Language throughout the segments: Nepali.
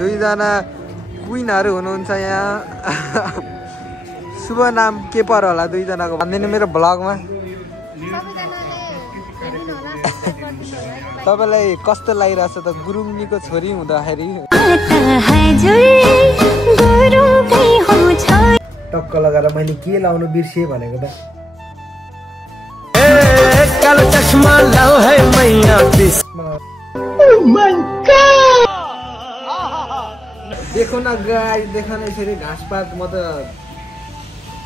दुईजना क्विनहरु हुनुहुन्छ यहाँ। शुभ नाम के पर होला दुईजनाको भन्दिनु मेरो ब्लगमा। तपाईलाई कस्तो लागिरहेछ त गुरुङनीको छोरी हुँदाखेरि? टक्क लगाएर मैले के लाउनु बिर्सिए भनेको त। कालो चस्मा लाउ है मैया बिस। Oh my God. देखो न गाइस, देखो न यसरी घाँसपात। म त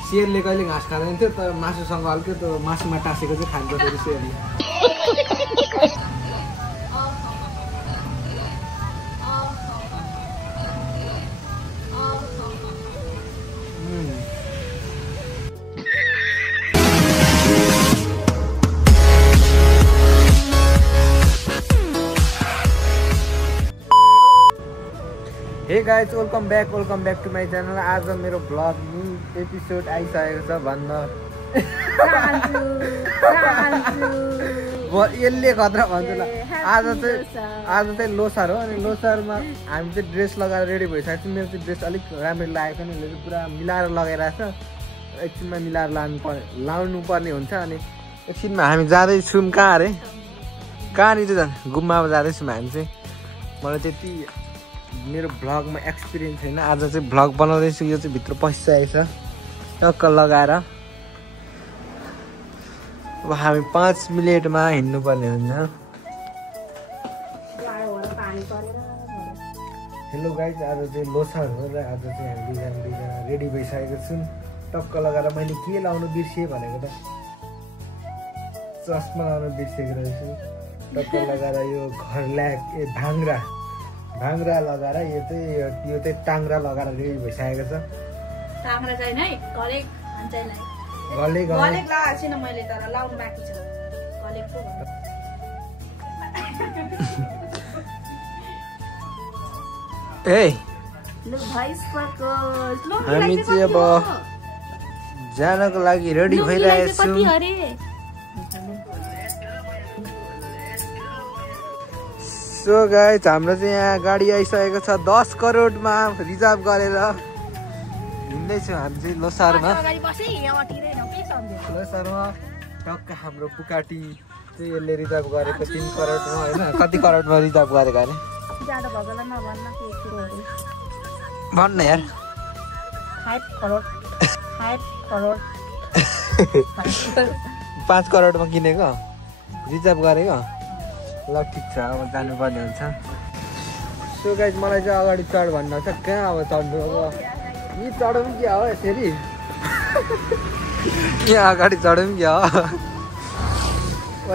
शेरले कहिले घाँस खाँदैन थियो, तर मासुसँग हल्के त मासुमा टाँसेको चाहिँ खान्छ फेरि शेरले। Hey guys, welcome back to my channel. आज मेरो ब्लग एपिसोड आइसकेको छ भन्न यसले खतरा भन्छु ल। आज चाहिँ लोसार हो, अनि लोसारमा हामी चाहिँ ड्रेस लगाएर रेडी भइसकेको छ। मेरो चाहिँ ड्रेस अलिक राम्रो लागेको छैन, यसले चाहिँ पुरा मिलाएर लगाइरहेको छ। एकछिनमा मिलाएर लाउनु पर्ने हुन्छ। अनि एकछिनमा हामी जाँदैछौँ कहाँ अरे, कहाँनिर जान्छ, गुम्बामा जाँदैछौँ हामी चाहिँ। मलाई त्यति मेरो भ्लगमा एक्सपिरियन्स छैन। आज चाहिँ भ्लग बनाउँदैछु। यो चाहिँ भित्र पसिसकेको छ टक्क लगाएर। अब हामी 5 मिनटमा हिँड्नुपर्ने हुन्छ। हेलो गाइज, आज चाहिँ लोसार हो र आज चाहिँ हामी दुईजना रेडी भइसकेको छौँ। टक्क लगाएर मैले के लाउनु बिर्सिएँ भनेको त, चस्मा लाउनु बिर्सेको रहेछु। टक्क लगाएर यो घर ल्याए भाङ्रा लगाएर यो चाहिँ टाङ्रा लगाएर रेडी भइसकेको छ। टाङ्रा चाहिँ नै गलेक लगाएको छैन मैले, तर लाउनु बाँकी छ गलेकको। ए हामी चाहिँ अब जानको लागि रेडी भइरहेको छौँ। सो गाइस, हाम्रो चाहिँ यहाँ गाडी आइसकेको छ। 10 करोडमा रिजर्भ गरेर हिँड्दैछौँ हामी चाहिँ लोसारमा। टक्क हाम्रो पुकाटी चाहिँ यसले रिजर्भ गरेको 3 करोडमा होइन, कति करोडमा रिजर्भ गरेको अरे भन्न यार। 5 करोडमा किनेको रिजर्भ गरेको। ल ठिक छ, अब जानुपर्ने हुन्छ। सो गाइस, मलाई चाहिँ अगाडि चढ भन्नु छ। कहाँ अब चढ्नु, अब यी चढौँ कि हो यसरी यहाँ अगाडि चढौँ कि हो।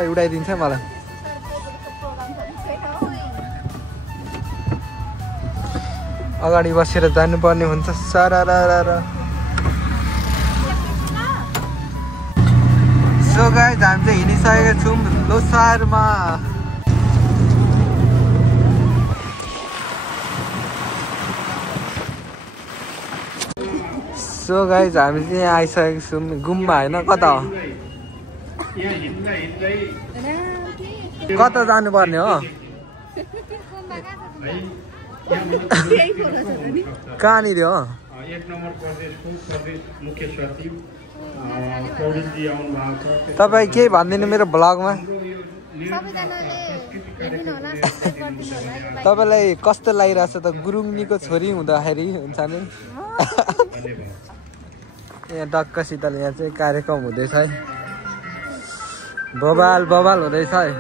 उडाइदिन्छ मलाई। अगाडि बसेर जानुपर्ने हुन्छ। सरारा। सो गाइस, हामी चाहिँ हिँडिसकेका छौँ लोसारमा। सो गाइस, हामी चाहिँ यहाँ आइसकेको छौँ गुम्बा होइन, कता हो, कता जानुपर्ने हो, कहाँनिर हो? तपाईँ केही भनिदिनु मेरो ब्लगमा। तपाईँलाई कस्तो लागिरहेछ त गुरुङनीको छोरी हुँदाखेरि हुन्छ नि। यहाँ डक्कसितले यहाँ चाहिँ कार्यक्रम हुँदैछ है, बवाल हुँदैछ है।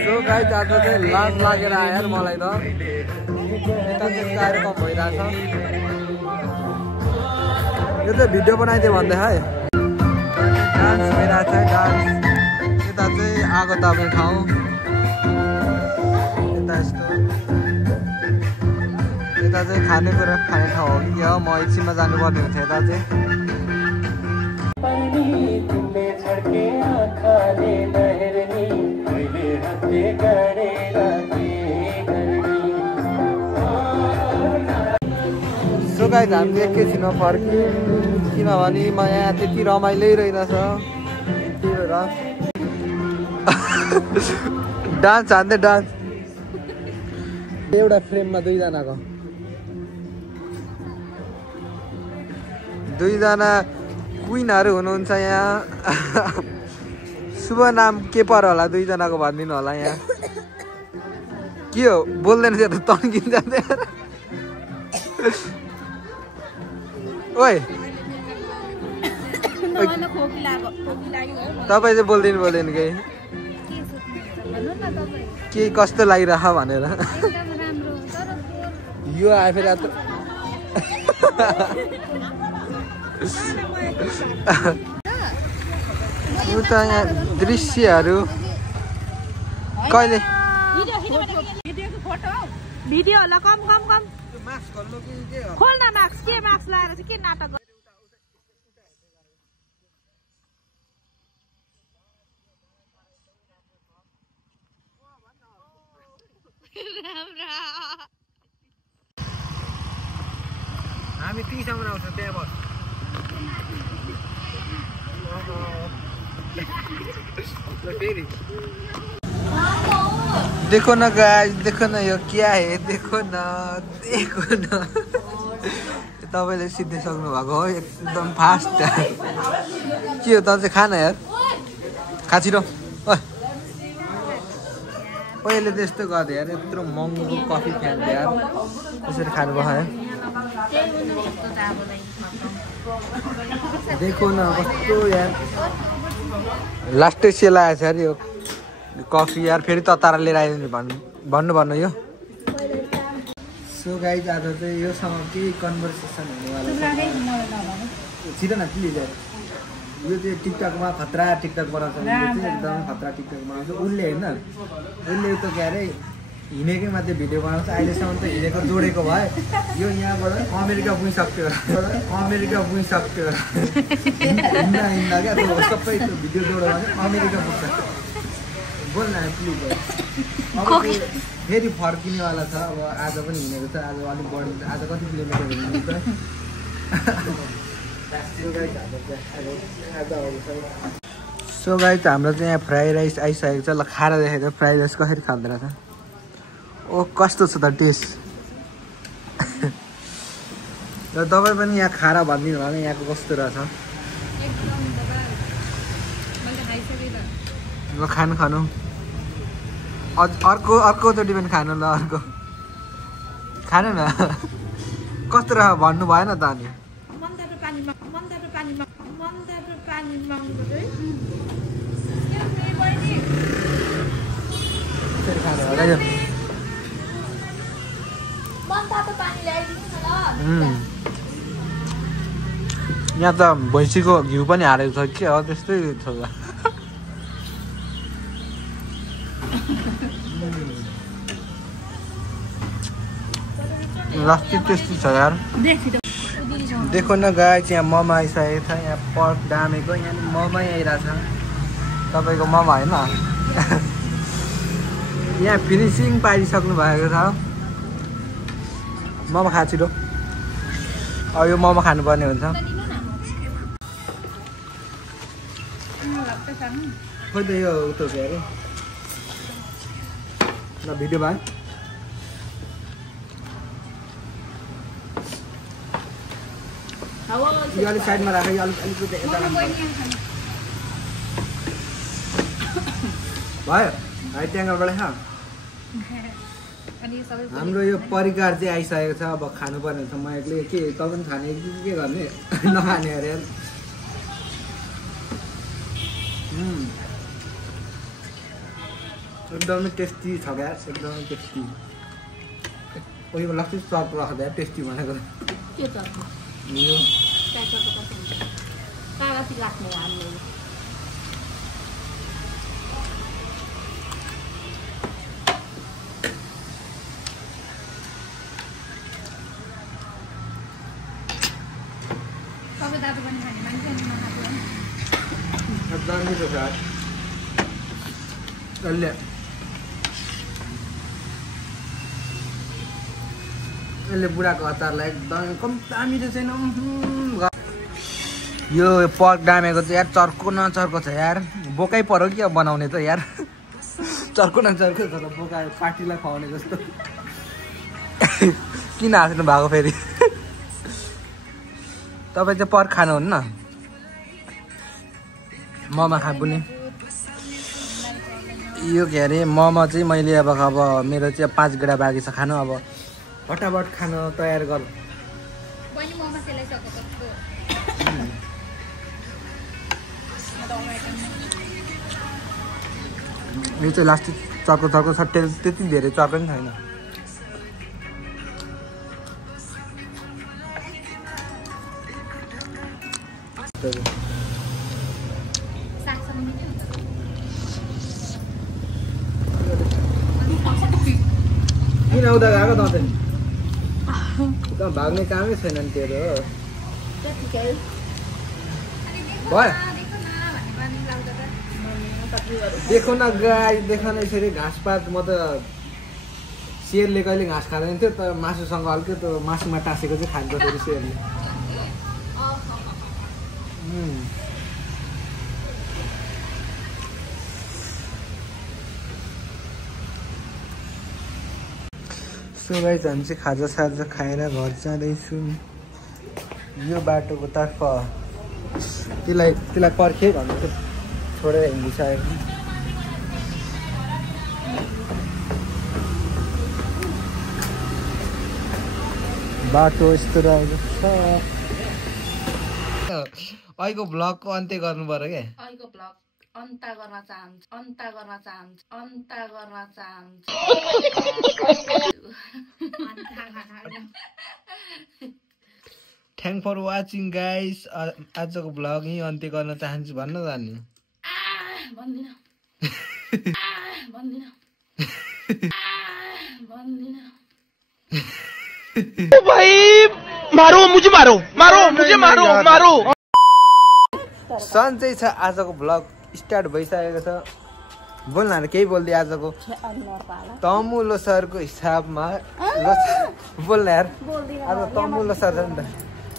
सो गाइस, आज चाहिँ लाज लागेर आयो यार मलाई त। यता चाहिँ कार्यक्रम भइरहेछ। यो चाहिँ भिडियो बनाइदियो भन्दै है। डान्स भइरहेको छ, डान्स। यता चाहिँ आगो ताप्ने ठाउँ, यता यस्तो। यता चाहिँ खानेकुरा खाने ठाउँ हो कि हो, म एकछिनमा जानुपर्ने हुन्छ यता चाहिँ। सो गाइस हामी एकैछिनमा फर्क्यौँ किनभने म यहाँ त्यति रमाइलै रहेनछ त्यही भएर डान्स हान्दै डान्स एउटा फ्रेममा दुईजना क्विनहरू हुनुहुन्छ यहाँ शुभ नाम के पर होला दुईजनाको भनिदिनु होला यहाँ के हो बोल्दैन थियो त तन्किन जाँदै ओइ तपाईँ चाहिँ बोल्दैन केही के कस्तो लागिरह भनेर यो आए फेरि उता यहाँ दृश्यहरू कहिले भिडियो होला कम खोल न मास्क के मास्क लगाएर चाहिँ के नाटक हामी 30 सम्म आउँछौँ त्यहाँ बस फेरि देखो न गाइस देखो न यो क्या है देखो न तपाईँले सिद्धै सक्नु भएको हो एकदम फास्ट के हो त चाहिँ खाना यार खाचिरो पहिले त्यस्तो गर्दै यार यत्रो महँगो कफी खाँदै यार त्यसरी खानु भयो है देखो न कस्तो यार लास्टै सेल आएछ यार यो कफी यार फेरि ततारा लिएर आइदिनु भन्नु यो सो गाइज आज चाहिँ योसँग केही कन्भर्सेसन हुनेवाला छिटो न प्लिज यार यो चाहिँ टिकटकमा खतरा टिकटक बनाउँछ एकदम खतरा टिकटक बनाउँछ उसले होइन उसले त के अरे हिँडेकै मात्रै भिडियो बनाउँछ अहिलेसम्म त हिँडेको जोडेको भए यो यहाँबाट अमेरिका पुगिसक्यो हिँड्दा क्या सबै त्यो भिडियो जोड्यो भने अमेरिका पुग्छ बोल्न प्लिज फेरि फर्किनेवाला छ अब आज पनि हिँडेको छ आज अलिक बढी आज कति किलोमिटर हिँड्नु सो गाइस हाम्रो चाहिँ यहाँ फ्राई राइस आइसकेको छ ल खाएर देखेको छ फ्राई राइस कसरी खाँदो रहेछ ओ कस्तो छ त टेस्ट र तपाईँ पनि यहाँ खाएर भनिदिनु होला यहाँको कस्तो रहेछ ल खानु अर्कोचोटि पनि खानु ल अर्को खानु न कस्तो रह भन्नु भएन त अनि यहाँ त भैँसीको घिउ पनि हालेको छ के हो त्यस्तै छ लास्टी टेस्टी छ यार देखो न गाइस यहाँ मोमो आइसकेको छ यहाँ पर्क दामेको यहाँ मोमो आइरहेछ तपाईँको मोमो होइन यहाँ फिनिसिङ पारिसक्नु भएको छ मोमो खाचिरो अब यो मोमो खानुपर्ने हुन्छ खोइ त यो उतो के अरे ल भिडियो भयो यो अलिक साइडमा राखेँ यो अलिकति यता भयो हाइट एङ्गलबाट खा हाम्रो यो परिकार चाहिँ आइसकेको छ अब खानुपर्ने छ म एक्लै के तपाईँ पनि खाने के गर्ने नखाने अरे एकदमै टेस्टी छ क्या एकदमै टेस्टी उयो लाग्छ चप राख्दा टेस्टी भनेको यो यसले बुढाको अचारलाई एकदम कम दामी रहेछ नि। यो पर्क डामेको चाहिँ यार चर्को न चर्को छ यार। बोकै पर्यो कि अब बनाउने त यार। चर्को न चर्को छ त बोकायो पार्टीलाई खुवाउने जस्तो। किन हाँस्नु भएको फेरि? तपाईँ चाहिँ पर्क खानुहुन्न? मोमो खानु नि। यो के अरे मोमो चाहिँ मैले अब मेरो चाहिँ 5 गेडा बाँकी छ खानु। अब फटाफट खान तयार गर। यो चाहिँ लास्ट चर्को चर्को छ, त्यति धेरै चर्को पनि छैन। किन उता गएको त चाहिँ भाग्ने कामै छैन नि तेरो। भयो देखो न गाई देख न यसरी घाँसपात। म त शेरले कहिले घाँस खाँदैन थियो तर मासुसँग हल्के त मासुमा टाँसेको चाहिँ खान्छ फेरि शेरले। सो गाइस हामी चाहिँ खाजा साजा खाएर घर जाँदैछु। यो बाटोको तर्फ त्यसलाई पर्खे भन्नु चाहिँ छोडेर हिँडिसकेको। बाटो यस्तो रहेको छ। अहिलेको भ्लगको अन्त्य गर्नु पर्यो क्या। अहिलेको भ्लग अन्त गर्न चाहन्छु। Thank for watching guys. आजको भ्लग यहीँ अन्त्य गर्न चाहन्छु भन्न जान्नु। भाई मारो मुझे मारो। सन्चै छ। आजको भ्लग स्टार्ट भइसकेको छ। बोल्न केही बोल्दै आजको तमु लोसारको हिसाबमा बोल्न यार। आज तमु लोसार छ नि त।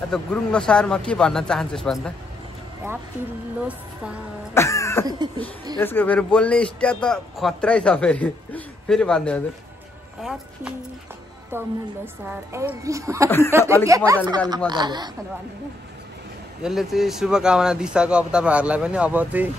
अब गुरुङ लोसारमा के भन्न चाहन्छस् भन्दा यसको फेरि बोल्ने स्टाइल त खत्रै छ। फेरि भन्दै हजुर अलिक मजाले। यसले चाहिँ शुभकामना दिइसक्यो अब तपाईँहरूलाई पनि। अब चाहिँ